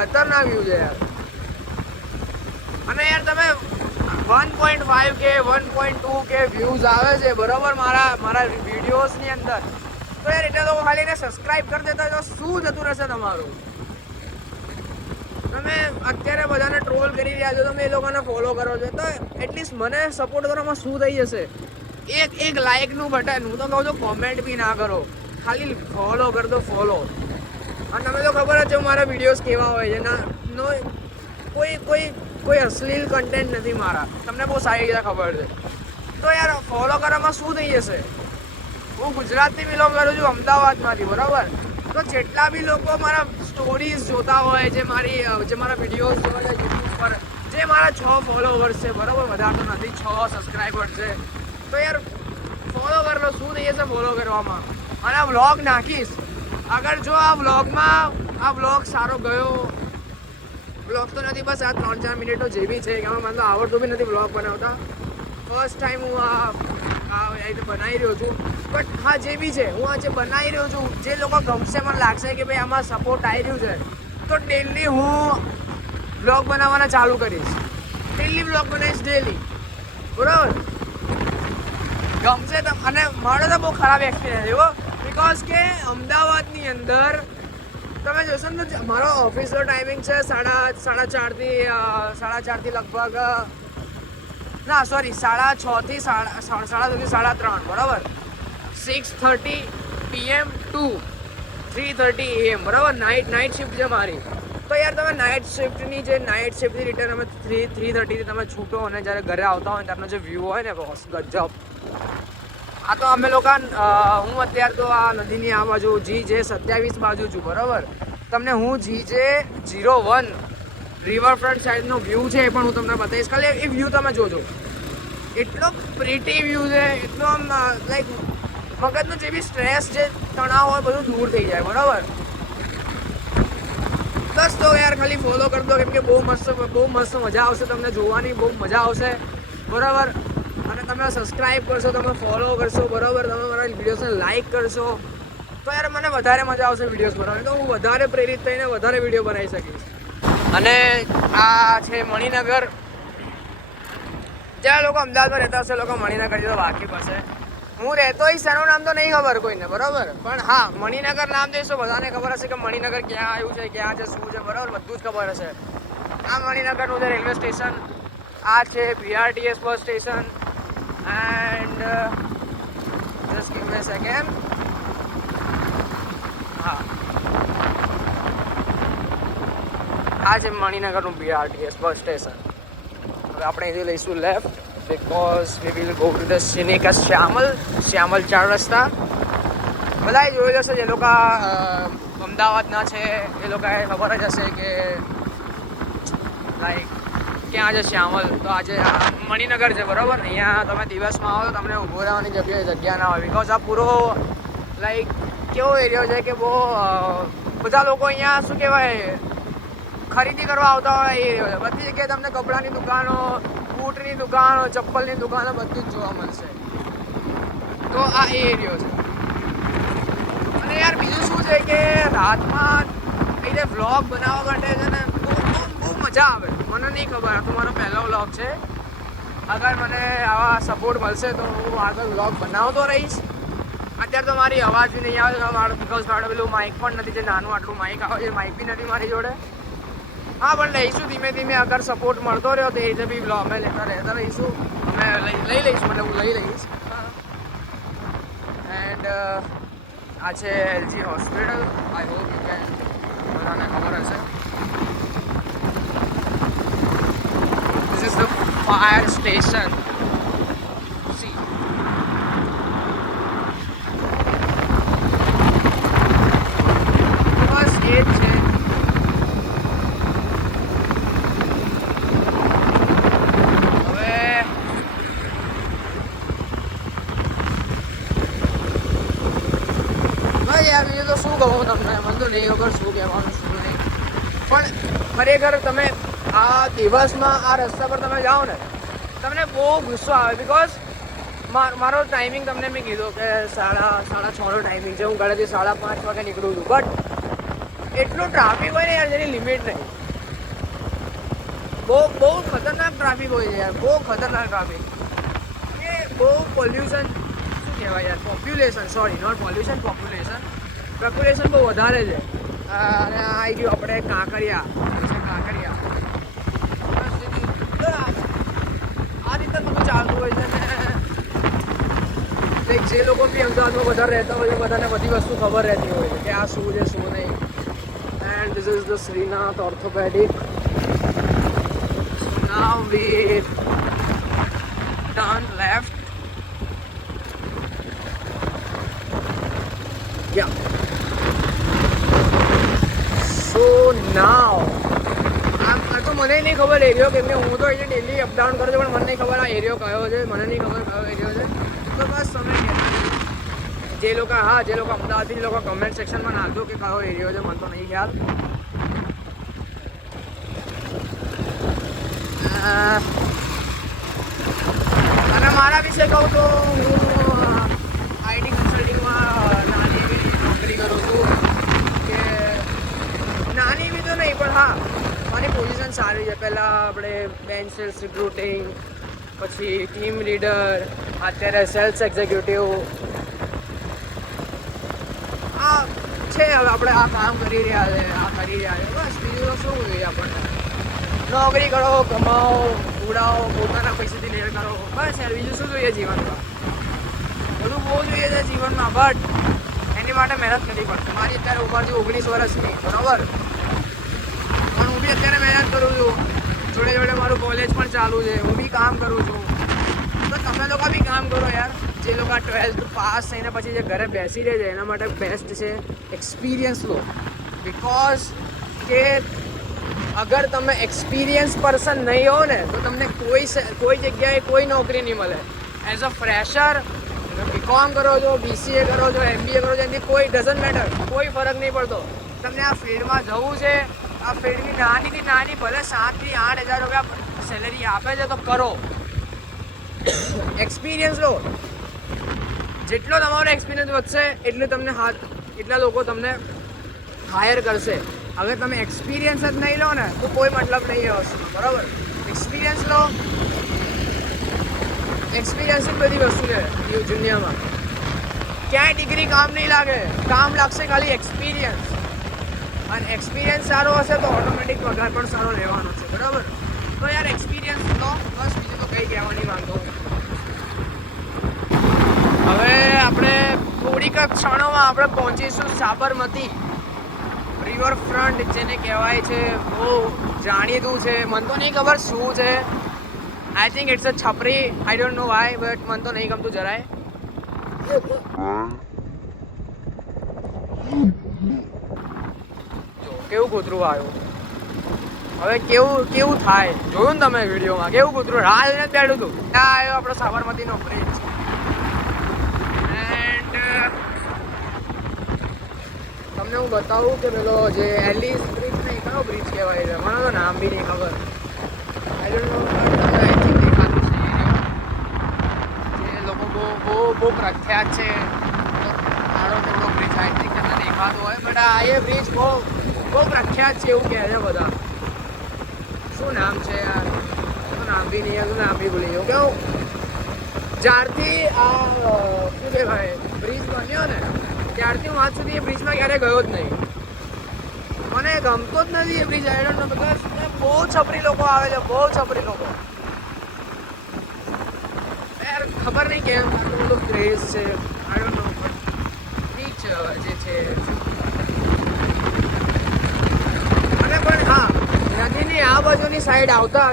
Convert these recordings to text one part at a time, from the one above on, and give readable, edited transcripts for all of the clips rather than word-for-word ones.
ખતરનાક વ્યૂ છે યાર. અને યાર તમે 1.5 કે 1.2 કે વ્યૂઝ આવે છે બરોબર મારા વિડીયોઝની અંદર, તો યાર એટલે તો ખાલી એને સબસ્ક્રાઇબ કરી દેતા તો શું જતું રહેશે તમારું. તમે અત્યારે બધાને ટ્રોલ કરી રહ્યા છો, તમે એ લોકોને ફોલો કરો છો, તો એટલીસ્ટ મને સપોર્ટ કરવામાં શું થઈ જશે. એક લાઇકનું બટન, હું તો કહું છું કોમેન્ટ બી ના કરો, ખાલી ફોલો કરી દો, ફોલો. અને તમે તો ખબર જ છે મારા વિડીયોઝ કેવા હોય છે ના, નો કોઈ અશ્લીલ કન્ટેન્ટ નથી મારા, તમને બહુ સારી રીતે ખબર છે. તો યાર ફોલો કરવામાં શું થઈ જશે. હું ગુજરાતથી બિલોંગ કરું છું, અમદાવાદમાંથી, બરાબર. તો જેટલા બી લોકો મારા સ્ટોરીઝ જોતા હોય, જે મારા વિડીયોઝ જોવા છે યુટ્યુબ પર, જે મારા 6 ફોલોવર્સ છે બરાબર, વધારે તો નથી, 6 સબસ્ક્રાઈબર્સ છે, તો યાર ફોલો કરી લો, શું થઈ જશે ફોલો કરવામાં. અને આ વ્લોગ નાખીશ, અગર જો આ વ્લોગ સારો ગયો, વ્લોગ તો નથી, બસ આ 3-4 મિનિટનો જે બી છે, કે મને તો આવડતું બી નથી વ્લોગ બનાવતા, ફર્સ્ટ ટાઈમ હું આ રીતે બનાવી રહ્યો છું. બટ હા, જે બી છે હું આજે બનાવી રહ્યો છું, જે લોકો ગમશે, મને લાગશે કે ભાઈ આમાં સપોર્ટ આવી રહ્યું છે, તો ડેલી હું વ્લોગ બનાવવાના ચાલુ કરીશ. ડેલી વ્લોગ બનાવીશ, ડેલી, બરાબર. ગમશે તો. અને મારો તો બહુ ખરાબ એક્સપિરિયન્સ એવો, બિકોઝ કે અમદાવાદની અંદર તમે જોશો ને તો મારો ઓફિસનો ટાઈમિંગ છે 4:30 લગભગ, ના સોરી 6:30 થી 3:30, બરાબર. 6:30 PM to 3:30 AM, બરાબર. નાઇટ શિફ્ટ છે મારી. તો યાર તમે નાઇટ શિફ્ટની રિટર્ન અમે 3:30 તમે છૂટો અને જ્યારે ઘરે આવતા હોય ત્યારનો જે વ્યૂ હોય ને, બસ ગજબ. આ તો અમે લોકો, હું અત્યારે તો આ નદીની આ બાજુ GJ27 બાજુ છું, બરાબર. તમને હું GJ01 રિવરફ્રન્ટ સાઈડનો વ્યૂ છે એ પણ હું તમને બતાવીશ. ખાલી એ વ્યૂ તમે જોજો, એટલો પ્રીટી વ્યૂ છે, એટલો આમ લાઈક મગજનો જે બી સ્ટ્રેસ, જે તણાવ હોય બધું દૂર થઈ જાય, બરાબર. બસ તો યાર ખાલી ફોલો કરી દો, કેમ કે બહુ મસ્ત મજા આવશે તમને જોવાની, બહુ મજા આવશે, બરાબર. અને તમે સબસ્ક્રાઈબ કરશો, તમે ફોલો કરશો, બરાબર, તમે મારા વિડીયોઝને લાઈક કરશો, તો યાર મને વધારે મજા આવશે વિડીયોઝ બનાવવાની, તો હું વધારે પ્રેરિત થઈને વધારે વિડીયો બનાવી શકીશ. અને આ છે મણિનગર. જ્યાં લોકો અમદાવાદમાં રહેતા હશે, લોકો મણિનગર તો વાકેફ હશે. હું રહેતો હોઈશ, એનું નામ તો નહીં ખબર કોઈને, બરાબર. પણ હા, મણિનગર નામ દઈશું, બધાને ખબર હશે કે મણિનગર ક્યાં આવ્યું છે, ક્યાં છે, શું છે, બરાબર, બધું જ ખબર હશે. આ મણિનગરનું છે રેલવે સ્ટેશન, આ છે BRTS bus station. And just give me a second. હા, આ છે મણિનગરનું BRTS બસ સ્ટેશન. હવે આપણે અહીંથી લઈશું left, because we will go to the Cineca શ્યામલ 4 રસ્તા. બધાએ જોયું હશે, જે લોકો અમદાવાદના છે એ લોકોએ ખબર જ હશે કે લાઈક ક્યાં છે શ્યામલ. તો આજે મણિનગર છે, બરાબર. અહીંયા તમે દિવસમાં આવો તો તમને ઊભો રહેવાની જગ્યા ના હોય, બિકોઝ આ પૂરો લાઈક કેવો એરિયો છે કે બહુ બધા લોકો અહીંયા શું કહેવાય ખરીદી કરવા આવતા હોય એ એરિયો છે. બધી જગ્યાએ તમને કપડાની દુકાનો, બૂટની દુકાનો, ચપ્પલની દુકાનો બધું જ જોવા મળશે. તો આ એ એરિયો છે. અને યાર બીજું શું છે કે રાતમાં એટલે વ્લોગ બનાવવા માટે છે ને બહુ મજા આવે. મને નહીં ખબર, આ તો મારો પહેલો વ્લોગ છે. અગર મને આવા સપોર્ટ મળશે તો હું આગળ વ્લોગ બનાવતો રહીશ. અત્યારે તો મારી અવાજ બી નહીં આવે, બિકોઝ મારે પેલું માઇક પણ નથી, જે નાનું આટલું માઇક આવે છે, માઇક બી નથી મારી જોડે. હા, પણ લઈશું ધીમે ધીમે, અગર સપોર્ટ મળતો રહ્યો તો એ રીતે બી વ્લોગ અમે રહેતા રહીશું. અમે લઈ લઈશું, એટલે હું લઈ લઈશ. એન્ડ આ છે LG hospital. I hope you can, બધાને ખબર હશે. This is the fire station. See, બસ એ જ છે. યાર બીજું તો શું કહું તમને, મને તો નહીં ખબર શું કહેવાનું શું નહીં. પણ ખરેખર તમે આ દિવસમાં આ રસ્તા પર તમે જાઓ ને, તમને બહુ ગુસ્સો આવે, બિકોઝ મારો ટાઈમિંગ તમને મેં કીધું કે 6:30નો ટાઈમિંગ છે. હું ઘરેથી 5:30 વાગે નીકળું છું. બટ એટલું ટ્રાફિક હોય ને યાર, જેની લિમિટ નહીં. બહુ ખતરનાક ટ્રાફિક હોય છે યાર, બહુ ખતરનાક ટ્રાફિક. એ બહુ પોલ્યુશન, શું કહેવાય યાર, population, sorry not pollution, population બહુ વધારે છે. અને આવી ગયું આપણે કાંકરિયા. આ રીતે બધું ચાલતું હોય છે ને જે લોકો બી અમદાવાદમાં વધારે રહેતા હોય છે બધાને બધી વસ્તુ ખબર રહેતી હોય છે કે આ શું છે શું નહીં. And this is the Shrinath orthopaedic. Now we turn left. Yeah so now તો મને નહીં ખબર એરિયો, કેમ કે હું તો અહીંયા ડેલી અપડાઉન કરું છું, પણ મને નહીં ખબર આ એરિયો કયો છે, મને નહીં ખબર કયો એરિયો છે. તો બસ તમે જે લોકો અમદાવાદથી લોકો કમેન્ટ સેક્શનમાં નાખજો કે કયો એરિયો છે, મને તો નહીં ખ્યાલ. અને મારા વિશે કહું તો હું આઈટી કન્સલ્ટિંગમાં નાની એવી નોકરી કરું છું. કે નાની એવી તો નહીં, પણ હા મારી પોઝિશન સારી છે. પહેલાં આપણે બેન્ચ સેલ્સ રિક્રુટિંગ, પછી ટીમ લીડર, અત્યારે સેલ્સ એક્ઝિક્યુટિવ આ છે. હવે આપણે આ કામ કરી રહ્યા છે, બસ બીજું તો શું જોઈએ આપણને. નોકરી કરો, કમાઓ, ઉડાવો, પોતાના પૈસાથી લેર કરો, બસ યાર બીજું શું જોઈએ જીવનમાં. બધું બહુ જોઈએ છે જીવનમાં, બટ એની માટે મહેનત કરવી પડશે. મારી અત્યારે ઉંમરથી 19 વર્ષની, બરાબર, પણ હું બી અત્યારે મહેનત કરું છું. જોડે જોડે મારું કોલેજ પણ ચાલુ છે, હું બી કામ કરું છું. તો તમે લોકો બી કામ કરો યાર. જે લોકો 12th પાસ થઈને પછી જે ઘરે બેસી રહે છે એના માટે બેસ્ટ છે એક્સપિરિયન્સ લો. બિકોઝ કે અગર તમે એક્સપિરિયન્સ પર્સન નહીં હો ને તો તમને કોઈ જગ્યાએ કોઈ નોકરી નહીં મળે. એઝ અ ફ્રેશર બીકોમ કરો છો, BCA કરો છો, MBA કરો છો, એની કોઈ ડઝન્ટ મેટર, કોઈ ફરક નહીં પડતો. તમને આ ફિલ્ડમાં જવું છે, આ ફિલ્ડની નાનીથી નાની ભલે 7 થી 8 હજાર રૂપિયા સેલેરી આપે છે તો કરો. એક્સપિરિયન્સ લો. જેટલો તમારો એક્સપિરિયન્સ વધશે એટલા લોકો તમને હાયર કરશે. હવે તમે એક્સપિરિયન્સ જ નહીં લો ને તો કોઈ મતલબ નહીં એ વસ્તુનો, બરાબર. એક્સપિરિયન્સ લો. એક્સપિરિયન્સ જ બધી વસ્તુ છે દુનિયામાં. ક્યાંય ડિગ્રી કામ નહીં લાગે, કામ લાગશે ખાલી એક્સપિરિયન્સ. અને એક્સપિરિયન્સ સારો હશે તો ઓટોમેટિક પગાર પણ સારો રહેવાનો છે, બરાબર. તો યાર એક્સપિરિયન્સ લો, બસ બીજું તો કંઈ કહેવાની માંગતો. હવે આપણે થોડીક ક્ષણોમાં આપણે પહોંચીશું સાબરમતી રિવરફ્રન્ટ, જેને કહેવાય છે. બહુ જાણીતું છે, મને તો નહીં ખબર શું છે. આઈ થિંક ઇટ્સ અ છપરી. I don't know why, but મને તો નહીં ગમતું જરાય. જો કેવું કૂતરું આવ્યું. હવે કેવું થાય જોયું ને તમે વિડીયોમાં, કેવું કૂતરું રાહ જોઈને બેઠું હતું. ત્યાં આવ્યો આપણો સાબરમતીનો બ્રિજ. એન્ડ તમને હું બતાવું કે પેલો જે એલિસ બ્રિજ નહીં, કયો બ્રિજ કહેવાય છે, મને તો નામ બી નહીં ખબર. આઈ ડોન્ટ નો, આઈ થિંક દેખાતું છે જે લોકો બહુ પ્રખ્યાત છે. સારો તેવો બ્રિજ આઈ થિંક તમને દેખાતો હોય, બટ આ એ બ્રિજ બહુ પ્રખ્યાત છે એવું કહે છે બધા. શું નામ છે યાર, નામ બી નહીં, નામ બી ભૂલી ગયો. કેવું જ્યારથી આ શું કહેવાય બ્રિજ બન્યો ને ત્યારથી હું આજ સુધી એ બ્રિજમાં ક્યારે ગયો જ નહીં. મને ગમતો જ નથી એ bridge. I don't know, because બહુ છપરી લોકો આવે છે, બહુ છપરી લોકો. યાર ખબર નહીં કેમ આટલું બધું ક્રેઝ છે, આઈ ડોન્ટ નો. ઠીક છે હવે જે છે. અને પણ હા, નદીની આ બાજુની સાઈડ આવતા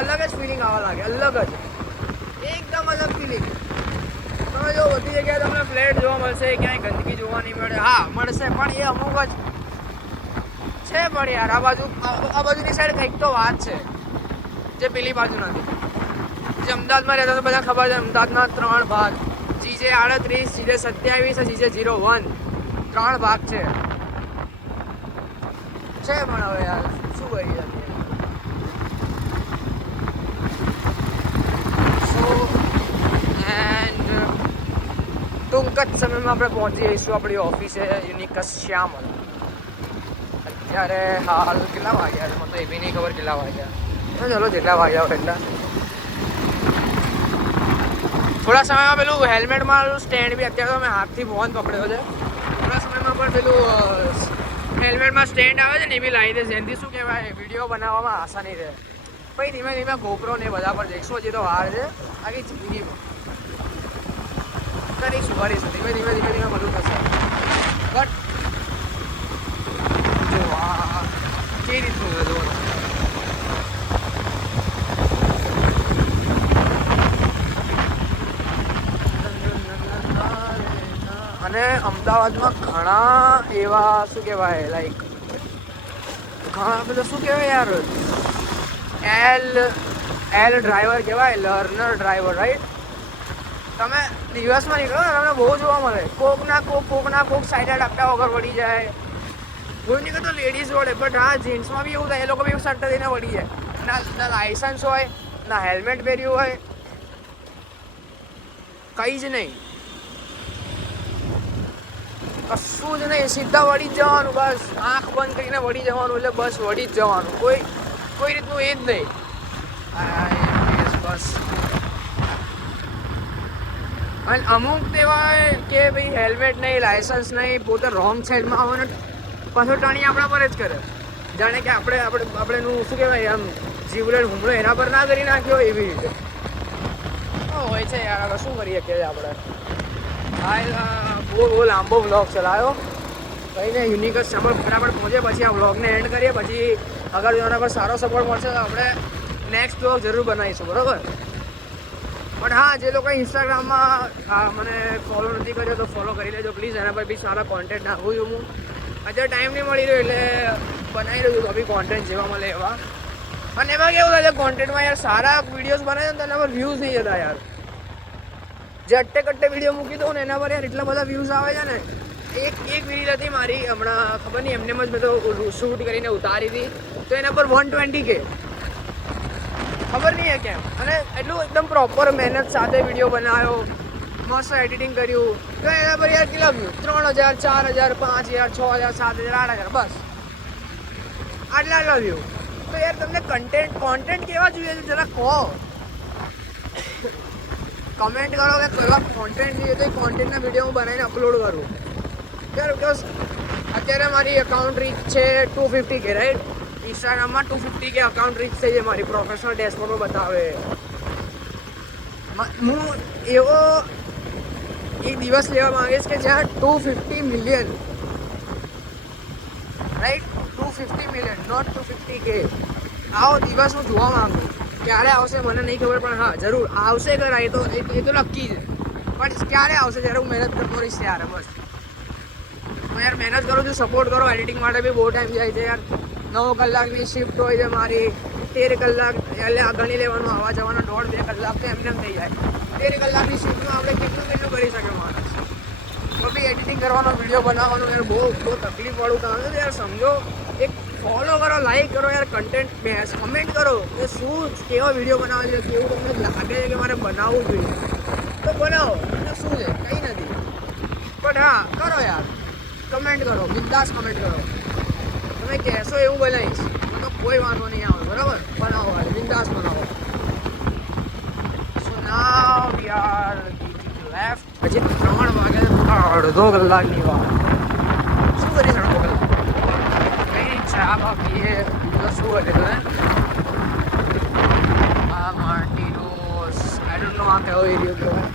અલગ જ ફિલિંગ આવવા લાગે, અલગ જ, એકદમ અલગ ફિલિંગ. તમે જો બધી જગ્યાએ તમને ફ્લેટ જોવા મળશે, ક્યાંય ગંદકી જોવા નહીં મળે. હા મળશે, પણ એ અમુક જ છે. પણ યાર આ બાજુની સાઈડ કંઈક તો વાત છે જે પેલી બાજુ નથી. જે અમદાવાદમાં રહેતા તો બધા ખબર છે, અમદાવાદના 3 ભાગ, GJ 38, GJ 27, GJ 01, 3 ભાગ છે. પણ હવે યાર શું કરીએ. ટૂંક જ સમયમાં આપણે પહોંચી જઈશું આપણી ઓફિસે, યુનિકસ શ્યામલ. અત્યારે હાલ કેટલા વાગ્યા છે મને તો એ બી નહીં ખબર કેટલા વાગ્યા ચલો જેટલા વાગ્યા હોય એટલા થોડા સમયમાં પેલું હેલ્મેટમાં સ્ટેન્ડ બી અત્યારે તો મેં હાથથી ફોન પકડ્યો છે થોડા સમયમાં પણ પેલું હેલ્મેટમાં સ્ટેન્ડ આવે છે ને એ બી લાવી દે જેનાથી શું કહેવાય વિડીયો બનાવવામાં આસાની રહે પછી ધીમે ધીમે GoPro ને બધા પર દેખશો જે તો વાર છે આખી જિંદગીમાં કરીશું ધીમે ધીમે ધીમે ધીમે બધું થશે બટ જો આ કઈ રીતનું છે જોવાનું અને અમદાવાદમાં ઘણા એવા શું કહેવાય લાઈક ઘણા બધા શું કહેવાય યાર એલ ડ્રાઈવર કહેવાય લર્નર ડ્રાઈવર રાઈટ તમે દિવસમાં નીકળો ને તમને બહુ જોવા મળે કોકના કોક સાઈડ આપતા વગર વળી જાય કોઈ નહીં કરતો લેડીઝ વળે બટ હા જીન્સમાં બી એવું થાય એ લોકો બી શર્ટ થઈને વળી જાય ના લાયસન્સ હોય ના હેલ્મેટ પહેર્યું હોય કંઈ જ નહીં કશું જ નહીં સીધા વળી જ જવાનું બસ આંખ બંધ કરીને વળી જવાનું એટલે બસ વળી જ જવાનું કોઈ રીતનું એ જ નહીં બસ અને અમુક એવા કે ભાઈ હેલ્મેટ નહીં લાયસન્સ નહીં પોતે રોંગ સાઈડમાં આવે ને પાછો ટાણી આપણા પર જ કરે જાણે કે આપણેનું શું કહેવાય આમ જીવલેણ હુમલો એના પર ના કરી નાખ્યો એવી રીતે હોય છે યાર શું કરી શકીએ આપણે બહુ લાંબો વ્લોગ ચલાવ્યો કંઈ ને યુનિક જ સપોર્ટ ફટાફટ પહોંચે પછી આ વ્લોગને એન્ડ કરીએ પછી અગર જો એના પર સારો સપોર્ટ મળશે તો આપણે નેક્સ્ટ વ્લોગ જરૂર બનાવીશું બરાબર પણ હા જે લોકો ઇન્સ્ટાગ્રામમાં મને ફોલો નથી કર્યો તો ફોલો કરી લેજો પ્લીઝ એના પર બી સારા કોન્ટેન્ટ નાખું છું હું અત્યારે ટાઈમ નહીં મળી રહ્યો એટલે બનાવી રહ્યું છું તો બી કોન્ટેન્ટ જેવા મળે એવા અને એમાં કેવું થાય છે કોન્ટેન્ટમાં યાર સારા વિડીયોઝ બનાવે ને તો એના પર વ્યૂઝ નહીં જતા યાર જે અટ્ટે કટ્ટે વિડીયો મૂકી દઉં ને એના પર યાર એટલા બધા વ્યૂઝ આવે છે ને એક રીલ હતી મારી હમણાં ખબર નહીં એમને જ મેં તો શૂટ કરીને ઉતારી હતી તો એના પર 120K ખબર નહીં હે કેમ અને એટલું એકદમ પ્રોપર મહેનત સાથે વિડીયો બનાવ્યો મસ્ત એડિટિંગ કર્યું તો એના પર યાર કેટલા વ્યૂ 3000 4000 5000 6000 7000 8000 બસ આટલા વ્યૂ તો યાર તમને કોન્ટેન્ટ કેવા જોઈએ છે જરા કહો કમેન્ટ કરો કે કેવા કોન્ટેન્ટ જોઈએ તો એ કોન્ટેન્ટના વિડીયો હું બનાવીને અપલોડ કરું યાર બિકોઝ અત્યારે મારી એકાઉન્ટ રીચ છે 250K રાઈટ ઇન્સ્ટાગ્રામમાં 250K અકાઉન્ટ રીચ થઈ છે મારી પ્રોફેશનલ ડેશબોર્ડમાં બતાવે હું એવો એક દિવસ લેવા માંગીશ કે જ્યાં 250 million right 250 million not 250K આવો દિવસ હું જોવા માંગુ ક્યારે આવશે મને નહીં ખબર પણ હા જરૂર આવશે ખરા એ તો નક્કી છે પણ ક્યારે આવશે જ્યારે હું મહેનત કરતો રહીશ ત્યારે બસ હું યાર મહેનત કરું છું સપોર્ટ કરો એડિટિંગ માટે બી બહુ ટાઈમ જાય છે યાર 9 કલાકની શિફ્ટ હોય છે મારી 13 કલાક એટલે આ ગણી લેવાનું આવવા જવાના 1.5-2 કલાક તો એમને થઈ જાય 13 કલાકની શિફ્ટમાં આપણે કેટલું કરી શકે માણસ તો બી એડિટિંગ કરવાનો વિડીયો બનાવવાનો યાર બહુ તકલીફવાળું કામ છે યાર સમજો એક ફોલો કરો લાઈક કરો યાર કન્ટેન્ટ કમેન્ટ કરો કે શું કેવો વિડીયો બનાવવા જોઈએ કેવું તમને લાગે છે કે મારે બનાવવું જોઈએ તો બનાવો એટલે શું છે કંઈ નથી પણ હા કરો યાર કમેન્ટ કરો બિંદાસ કમેન્ટ કરો તમે કહેશો એવું બનાવીશ તો કોઈ વાંધો નહીં આવે બરાબર બનાવો બિંદાસ બનાવો સો નાવ વી આર લેફ્ટ પછી 3 વાગે અડધો કલાકની વાત શું કરીશ અડધો કલાક ચા પીએ તો શું હતું ને આ માર્ટિનોસ આઈ ડોન્ટ નો આ કયો એરિયો કહેવાય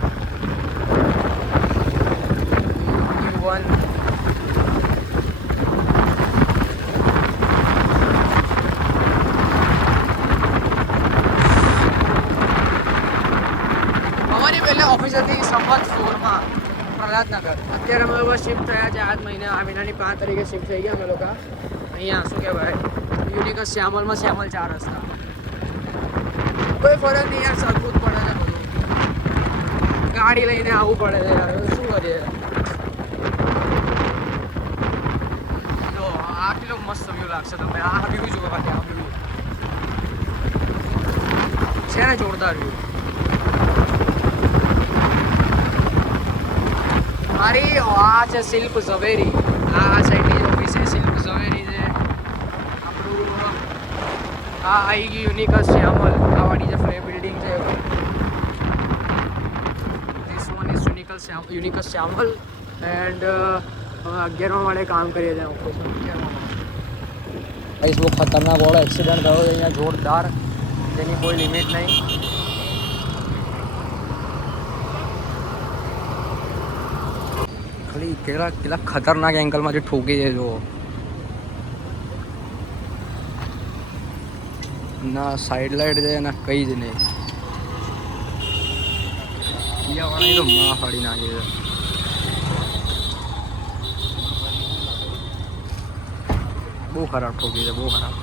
U1 અમારી પહેલાં ઓફિસ હતી સંવત 4માં પ્રહલાદનગર અત્યારે અમે લોકો શિફ્ટ થયા છે આ મહિનાની 5 તારીખે શિફ્ટ થઈ ગયા અમે લોકો અહીંયા શું કહેવાય યુનિક શ્યામલમાં શ્યામલ 4 રસ્તા કોઈ ફરક નહીં યાર સરખું જ પડે છે બધું ગાડી લઈને આવવું પડે છે યાર શું કરીએ જો આ કેટલો મસ્ત વ્યૂ લાગશે તમે આ વ્યૂ જુઓ બાકી આ વ્યૂ છે ને જોરદાર વ્યૂ મારી આ છે શિલ્પ ઝવેરી આ સાઈડની ઓફિસ છે શિલ્પ ઝવેરી છે આ આવી ગઈ યુનિકસ શ્યામલ, આ વાળી જે ફ્લેમ બિલ્ડિંગ છે. This one is Unix Shyamal and 11મા માળે કામ કરીએ છીએ ઓફિસ. બહુ ખતરનાક વાળો એક્સિડન્ટ થયો છે અહીંયા, જોરદાર, જેની કોઈ લિમિટ નહીં. ખાલી કેટલા ખતરનાક એંગલમાંથી ઠોકી છે જો. ના સાઈડ લાઈટ છે ના કંઈ જ નહીં. વાળાની તો માં ફાડી નાખી છે. બહુ ખરાબ ઠોકી છે, બહુ ખરાબ.